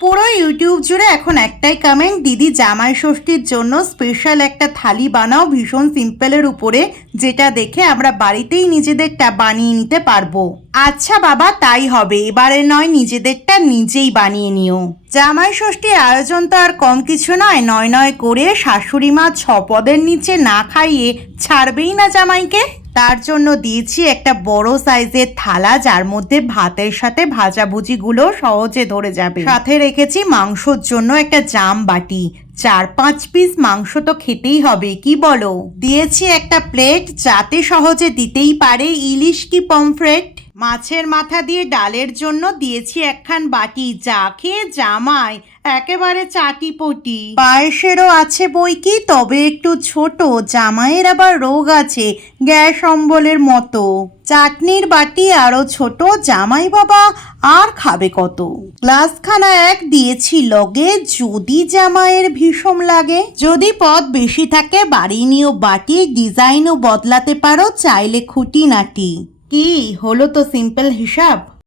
পুরো ইউটিউব জুড়ে এখন একটাই কমেন্ট, দিদি জামাই ষষ্ঠীর জন্য স্পেশাল একটা থালি বানাও ভীষণ সিম্পলের উপরে, যেটা দেখে আমরা বাড়িতেই নিজেদেরটা বানিয়ে নিতে পারবো। আচ্ছা বাবা, তাই হবে, এবারে নয় নিজেদেরটা নিজেই বানিয়ে নিও। জামাই ষষ্ঠীর আয়োজন তো আর কম কিছু নয়, নয় নয় করে শাশুড়ি মা 6 পদের নিচে না খাইয়ে ছাড়বেই না জামাইকে। তার জন্য দিয়েছি একটা বড় সাইজের থালা, যার মধ্যে ভাতের সাথে ভাজাভুজিগুলো সহজে ধরে যাবে। সাথে রেখেছি মাংসর জন্য একটা জাম বাটি, 4-5 পিস মাংস তো খেতেই হবে, কি বলো। দিয়েছি একটা প্লেট, যাতে সহজে দিতেই পারে ইলিশ কি পমফ্রেট। মাছের মাথা দিয়ে ডালের জন্য দিয়েছি একখান বাটি, যা খেয়ে জামাই একেবারে চাটিপটি। পায়েসেরও আছে বই কি, তবে একটু ছোট, জামাইয়ের আবার রোগ আছে গ্যাস অম্বলের মতো। চাটনির বাটি আরো ছোট, জামাই বাবা আর খাবে কত। গ্লাসখানা এক দিয়েছি লগে, যদি জামাইয়ের ভীষণ লাগে। যদি পদ বেশি থাকে বাড়ি নিয়েও বাটি, ডিজাইনও বদলাতে পারো চাইলে খুঁটিনাটি। কি হলো তো সিম্পল হিসাব।